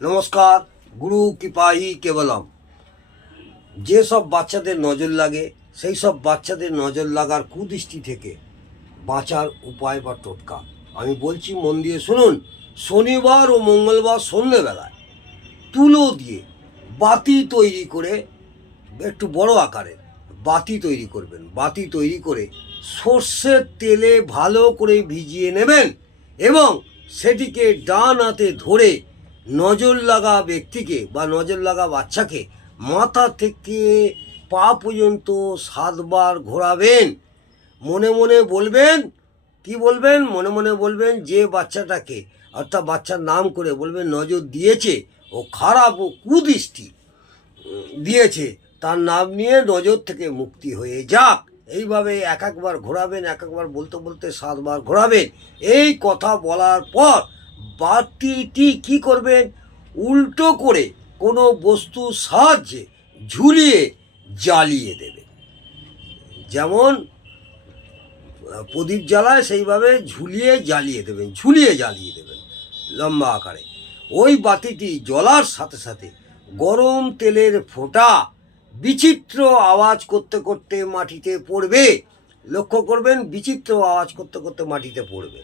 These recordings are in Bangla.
নমস্কার। গুরু কৃপাহি কেবলম। যেসব বাচ্চাদের নজর লাগে সেই সব বাচ্চাদের নজর লাগার কুদৃষ্টি থেকে বাঁচার উপায় বা টোটকা আমি বলছি, মন দিয়ে শুনুন। শনিবার ও মঙ্গলবার সন্ধ্যেবেলায় তুলো দিয়ে বাতি তৈরি করে, একটু বড় আকারের বাতি তৈরি করবেন। বাতি তৈরি করে সর্ষের তেলে ভালো করে ভিজিয়ে নেবেন এবং সেটিকে ডান হাতে ধরে নজর লাগা ব্যক্তিকে বা নজর লাগা বাচ্চাকে মাথা থেকে পা পর্যন্ত 7বার ঘোরাবেন। মনে মনে বলবেন, কি বলবেন? মনে মনে বলবেন যে বাচ্চাটাকে, অর্থাৎ বাচ্চার নাম করে বলবেন নজর দিয়েছে ও খারাপ ও কুদৃষ্টি দিয়েছে, তার নাম নিয়ে নজর থেকে মুক্তি হয়ে যাক। এইভাবে একবার ঘোরাবেন, একবার বলতে বলতে 7বার ঘোরাবেন। এই কথা বলার পর বাতিটি কি করবেন? উল্টো করে কোনো বস্তুর সাহায্যে ঝুলিয়ে জ্বালিয়ে দেবেন। যেমন প্রদীপ জ্বালায় সেইভাবে ঝুলিয়ে জ্বালিয়ে দেবেন লম্বা আকারে। ওই বাতিটি জ্বলার সাথে সাথে গরম তেলের ফোঁটা বিচিত্র আওয়াজ করতে করতে মাটিতে পড়বে। লক্ষ্য করবেন, বিচিত্র আওয়াজ করতে করতে মাটিতে পড়বে।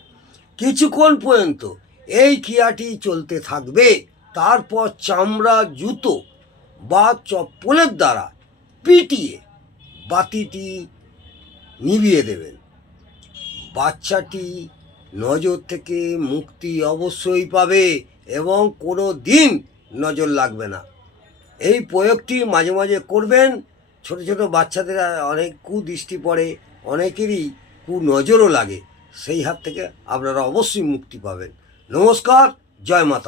কিছুক্ষণ পর্যন্ত এই ক্রিয়াটি চলতে থাকবে। তারপর চামড়া জুতো বা চপ্পলের দ্বারা পিটিয়ে বাতিটি নিভিয়ে দেবেন। বাচ্চাটি নজর থেকে মুক্তি অবশ্যই পাবে এবং কোনো দিন নজর লাগবে না। এই প্রয়োগটি মাঝে মাঝে করবেন। ছোট ছোট বাচ্চাদের অনেক কুদৃষ্টি পড়ে, অনেকেরই কুনজরও লাগে। সেই হাত থেকে আপনারা অবশ্যই মুক্তি পাবেন। নমস্কার, জয় মাতা।